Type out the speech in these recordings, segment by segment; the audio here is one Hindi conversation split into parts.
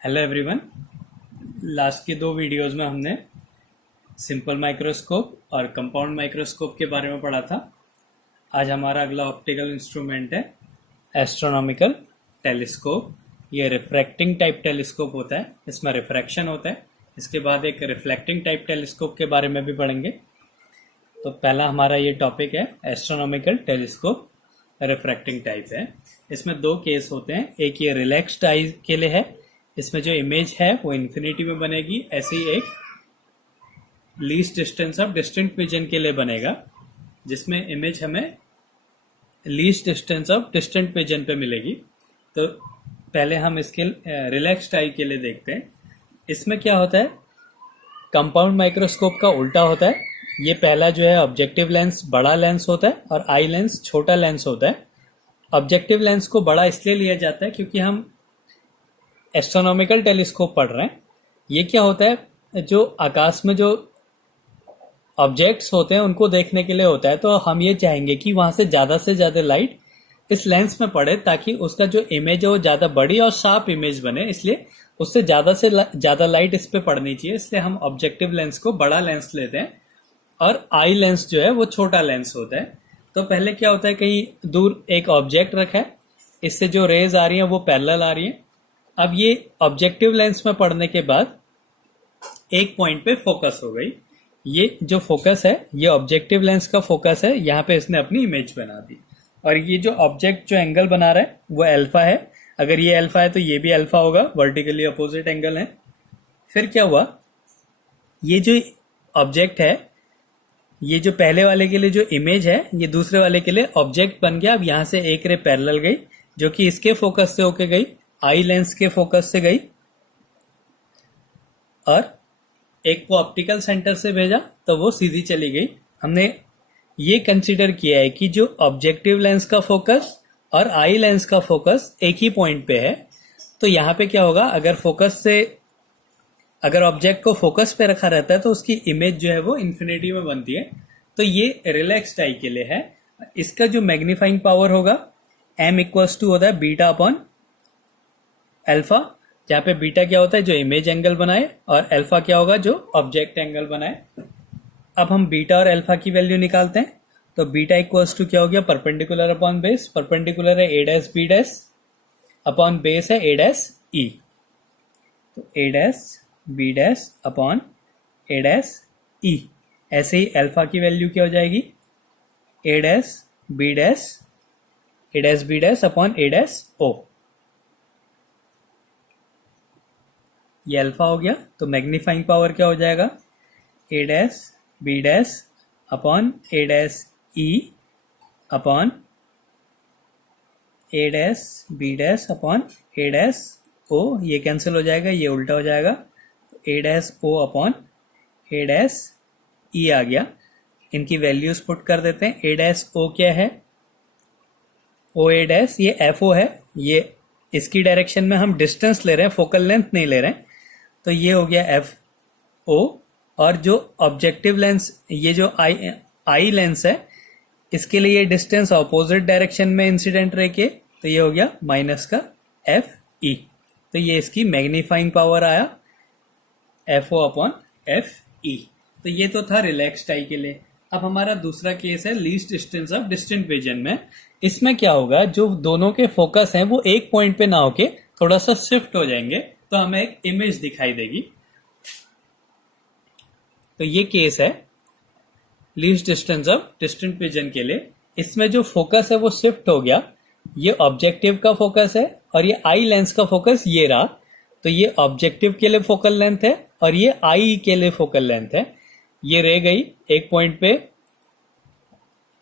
Hello everyone. लास्ट के दो वीडियोस में हमने सिंपल माइक्रोस्कोप और कंपाउंड माइक्रोस्कोप के बारे में पढ़ा था। आज हमारा अगला ऑप्टिकल इंस्ट्रूमेंट है एस्ट्रोनॉमिकल टेलीस्कोप। ये रिफ्रैक्टिंग टाइप टेलीस्कोप होता है, इसमें रिफ्रैक्शन होता है। इसके बाद एक रिफ्लेक्टिंग टाइप टेलीस्कोप के बारे में भी पढ़ेंगे। तो पहला हमारा ये टॉपिक है एस्ट्रोनॉमिकल टेलीस्कोप रिफ्रैक्टिंग टाइप है। इसमें दो केस होते हैं, एक ये रिलैक्स्ड आई के लिए है, इसमें जो इमेज है वो इन्फिनिटी में बनेगी। ऐसे ही एक least distance of distant vision के लिए बनेगा, जिसमें इमेज हमें least distance of distant vision पे मिलेगी। तो पहले हम इसके रिलैक्स्ड आई के लिए देखते हैं। इसमें क्या होता है, कंपाउंड माइक्रोस्कोप का उल्टा होता है। ये पहला जो है ऑब्जेक्टिव लेंस बड़ा लेंस होता है और आई लेंस छोटा लेंस होता है। ऑब्जेक्टिव लेंस को बड़ा इसलिए लिया जाता है क्योंकि हम एस्ट्रोनॉमिकल टेलीस्कोप पढ़ रहे हैं। ये क्या होता है, जो आकाश में जो ऑब्जेक्ट्स होते हैं उनको देखने के लिए होता है। तो हम ये चाहेंगे कि वहां से ज्यादा लाइट इस लेंस में पड़े ताकि उसका जो इमेज है वो ज्यादा बड़ी और शार्प इमेज बने। इसलिए उससे ज्यादा लाइट इस पे पड़नी चाहिए, इसलिए हम ऑब्जेक्टिव लेंस को बड़ा लेंस लेते हैं और आई लेंस जो है वो छोटा लेंस होता है। तो पहले क्या होता है, कहीं दूर एक ऑब्जेक्ट रखा है, इससे जो रेज आ रही है वो पैरेलल आ रही है। अब ये ऑब्जेक्टिव लेंस में पड़ने के बाद एक पॉइंट पे फोकस हो गई। ये जो फोकस है ये ऑब्जेक्टिव लेंस का फोकस है, यहाँ पे इसने अपनी इमेज बना दी। और ये जो ऑब्जेक्ट जो एंगल बना रहा है वो अल्फा है। अगर ये अल्फा है तो ये भी अल्फा होगा, वर्टिकली अपोजिट एंगल है। फिर क्या हुआ, ये जो ऑब्जेक्ट है, ये जो पहले वाले के लिए जो इमेज है ये दूसरे वाले के लिए ऑब्जेक्ट बन गया। अब यहां से एक रे पैरेलल गई जो कि इसके फोकस से होके गई, आई लेंस के फोकस से गई, और एक को ऑप्टिकल सेंटर से भेजा तो वो सीधी चली गई। हमने ये कंसीडर किया है कि जो ऑब्जेक्टिव लेंस का फोकस और आई लेंस का फोकस एक ही पॉइंट पे है। तो यहां पे क्या होगा, अगर ऑब्जेक्ट को फोकस पे रखा रहता है तो उसकी इमेज जो है वो इन्फिनिटी में बनती है। तो ये रिलैक्स्ड आई के लिए है। इसका जो मैग्नीफाइंग पावर होगा m इक्वल्स टू होता है बीटा अपॉन अल्फा, जहां पे बीटा क्या होता है जो इमेज एंगल बनाए और अल्फा क्या होगा जो ऑब्जेक्ट एंगल बनाए। अब हम बीटा और अल्फा की वैल्यू निकालते हैं। तो बीटा इक्वल्स टू क्या हो गया, परपेंडिकुलर अपॉन बेस। परपेंडिकुलर है a dash b dash upon base है a डैश e। तो a dash b dash upon a dash e। ऐसे ही अल्फा की वैल्यू क्या हो जाएगी, a dash b dash upon a dash o। ये अल्फा हो गया। तो मैग्नीफाइंग पावर क्या हो जाएगा, a dash b dash upon a dash e upon a dash b dash upon a dash o। ये कैंसिल हो जाएगा, ये उल्टा हो जाएगा। a dash o upon a dash e आ गया। इनकी वैल्यूज पुट कर देते हैं। a डैश o क्या है, o a डैश ये FO है। ये इसकी डायरेक्शन में हम डिस्टेंस ले रहे हैं, फोकल लेंथ नहीं ले रहे हैं। तो ये हो गया FO। और जो ऑब्जेक्टिव लेंस, ये जो आई लेंस है, इसके लिए ये डिस्टेंस अपोजिट डायरेक्शन में इंसिडेंट रह के, तो ये हो गया माइनस का FE। तो ये इसकी मैग्नीफाइंग पावर आया FO अपॉन FE। तो ये तो था रिलैक्स्ड आई के लिए। अब हमारा दूसरा केस है least distance of distant vision में। इसमें क्या होगा, जो दोनों के फोकस हैं वो एक पॉइंट पे ना होके थोड़ा सा शिफ्ट हो जाएंगे, तो हमें एक इमेज दिखाई देगी। तो ये केस है least distance of distant vision के लिए। इसमें जो फोकस है वो शिफ्ट हो गया। ये ऑब्जेक्टिव का फोकस है और ये आई लेंस का फोकस ये रहा। तो ये ऑब्जेक्टिव के लिए फोकल लेंथ है और ये आई के लिए फोकल लेंथ है। ये रह गई एक पॉइंट पे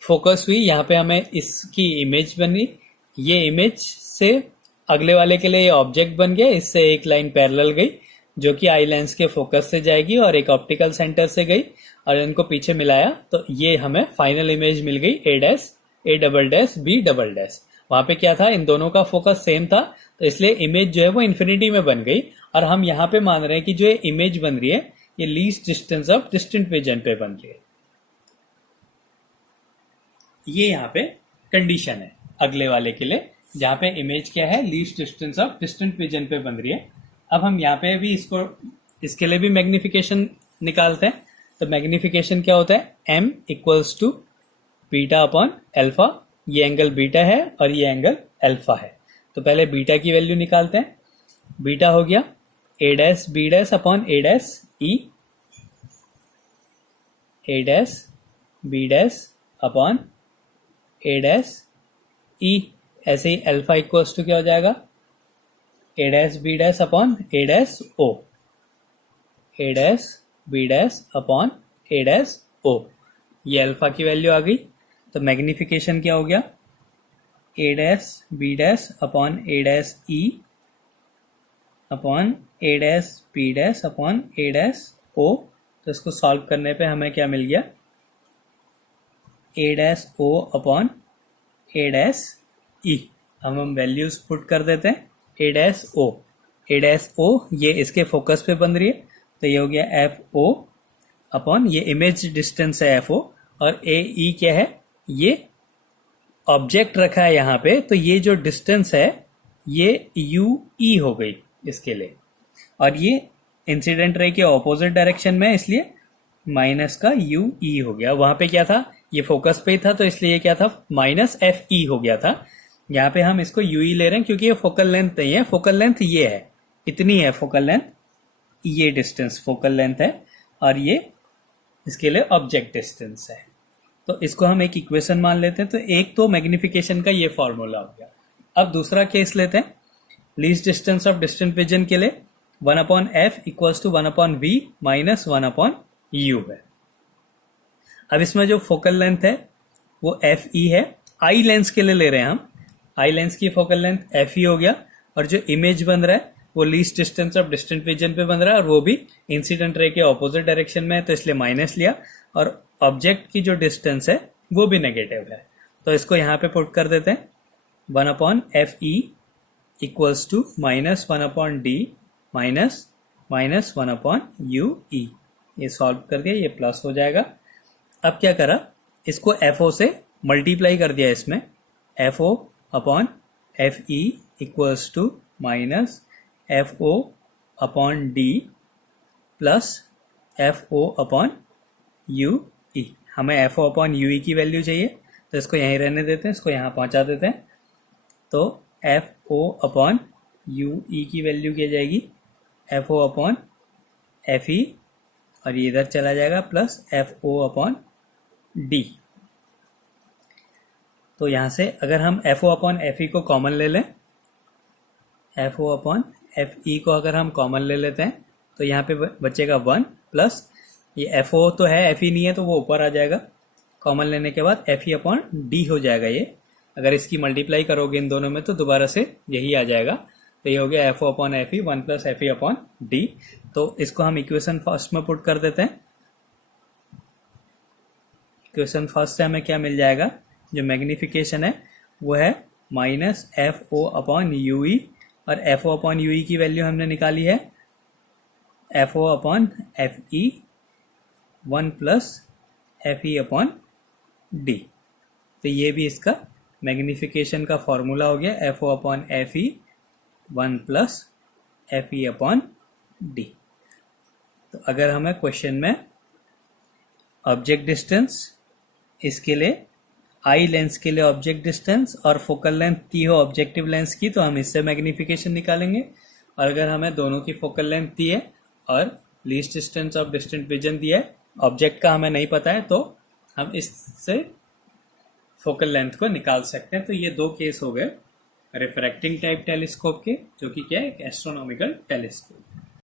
फोकस हुई, यहाँ पे हमें इसकी इमेज बनी। ये इमेज से अगले वाले के लिए ये ऑब्जेक्ट बन गया। इससे एक लाइन पैरेलल गई जो कि आई लेंस के फोकस से जाएगी और एक ऑप्टिकल सेंटर से गई, और इनको पीछे मिलाया तो ये हमें फाइनल इमेज मिल गई a dash a double dash b double dash. वहां पे क्या था, इन दोनों का फोकस सेम था, तो इसलिए इमेज जो है वो इन्फिनिटी में बन गई। और हम यहाँ पे मान रहे हैं कि जो ये इमेज बन रही है ये least distance of distant vision पे बन रही है। ये यहाँ पे कंडीशन है अगले वाले के लिए, जहां पे इमेज क्या है least distance of distant vision पे बन रही है। अब हम यहाँ पे भी इसके लिए भी मैग्निफिकेशन निकालते हैं। तो मैग्निफिकेशन क्या होता है, m equals to beta upon alpha. ये एंगल बीटा है और ये एंगल अल्फा है। तो पहले बीटा की वैल्यू निकालते हैं। बीटा हो गया a dash b dash upon a dash e, a dash b dash upon a dash e। ऐसे ही अल्फा इक्वल्स टू क्या हो जाएगा, a dash b dash upon a dash o, a dash b dash upon a dash o। ये अल्फा की वैल्यू आ गई। तो मैग्निफिकेशन क्या हो गया, a dash b dash upon a dash e upon a dash b dash upon a dash o। तो इसको सॉल्व करने पे हमें क्या मिल गया, a dash o upon a dash e। हम वैल्यूज पुट कर देते हैं। a डैश o ये इसके फोकस पे बन रही है, तो ये हो गया एफ ओ अपॉन, ये इमेज डिस्टेंस है एफ ओ, और ए ई क्या है, ये ऑब्जेक्ट रखा है यहाँ पे, तो ये जो डिस्टेंस है ये यू ई हो गई इसके लिए। और ये इंसिडेंट रे के ऑपोजिट डायरेक्शन में, इसलिए माइनस का यू ई हो गया। वहां पे क्या था, ये फोकस पे ही था, तो इसलिए ये क्या था, माइनस एफ ई हो गया था। यहाँ पे हम इसको यू ई ले रहे हैं क्योंकि ये फोकल लेंथ नहीं है, फोकल लेंथ ये है, इतनी है फोकल लेंथ, ये डिस्टेंस फोकल लेंथ है, और ये इसके लिए ऑब्जेक्ट डिस्टेंस है। तो इसको हम एक इक्वेशन मान लेते हैं। तो एक तो मैग्निफिकेशन का ये फॉर्मूला हो गया। अब दूसरा केस लेते हैं, least distance of distant vision के लिए 1 upon F equals to 1 upon V minus 1 upon U है। अब इसमें जो फोकल लेंथ है वो एफ ई है, आई लेंस के लिए ले रहे हैं हम, आई लेंस की फोकल लेंथ एफ ई हो गया, और जो इमेज बन रहा है वो least distance of distant vision पे बन रहा है, और वो भी इंसिडेंट रे के ऑपोजिट डायरेक्शन में है, तो इसलिए माइनस लिया, और ऑब्जेक्ट की जो डिस्टेंस है वो भी नेगेटिव है। तो इसको यहाँ पे पुट कर देते हैं, 1 upon F E equals to minus 1 upon D minus 1 upon U E. ये सॉल्व कर दिया, ये प्लस हो जाएगा। अब क्या करा, इसको एफ ओ से मल्टीप्लाई कर दिया, इसमें F O upon F E equals to minus F O upon D plus F O upon U E. हमें F O upon U E की वैल्यू चाहिए, तो इसको यहीं रहने देते हैं, इसको यहाँ पहुँचा देते हैं। तो F O upon U E की वैल्यू क्या जाएगी, F O upon F E, और ये इधर चला जाएगा, plus F O upon D. तो यहाँ से अगर हम F O upon F E को कॉमन ले लें, F O upon F E को अगर हम कॉमन ले लेते हैं, तो यहाँ पे बचेगा 1 प्लस ये एफ ओ तो है, एफ ई नहीं है, तो वो ऊपर आ जाएगा। कॉमन लेने के बाद एफ ई अपॉन डी हो जाएगा। ये अगर इसकी मल्टीप्लाई करोगे इन दोनों में तो दोबारा से यही आ जाएगा। तो ये हो गया F O upon F E 1 plus F E upon D. तो इसको हम इक्वेशन फर्स्ट में पुट कर देते हैं। इक्वेशन फर्स्ट से हमें क्या मिल जाएगा, जो मैग्निफिकेशन है वो है minus F O upon U E, और F O upon U E की वैल्यू हमने निकाली है F O upon F E 1 plus F E upon D. तो ये भी इसका मैग्निफिकेशन का फॉर्मूला हो गया, F O upon F E 1 plus F E upon D. तो अगर हमें क्वेश्चन में ऑब्जेक्ट डिस्टेंस, इसके लिए आई लेंस के लिए ऑब्जेक्ट डिस्टेंस और फोकल लेंथ दी हो ऑब्जेक्टिव लेंस की, तो हम इससे मैग्निफिकेशन निकालेंगे। और अगर हमें दोनों की फोकल लेंथ दी है और least distance of distant vision दिया है, ऑब्जेक्ट का हमें नहीं पता है, तो हम इससे फोकल लेंथ को निकाल सकते हैं। तो ये दो केस हो गए रिफ्रैक्टिंग टाइप टेलीस्कोप के, जो कि क्या है, एक एस्ट्रोनॉमिकल टेलीस्कोप।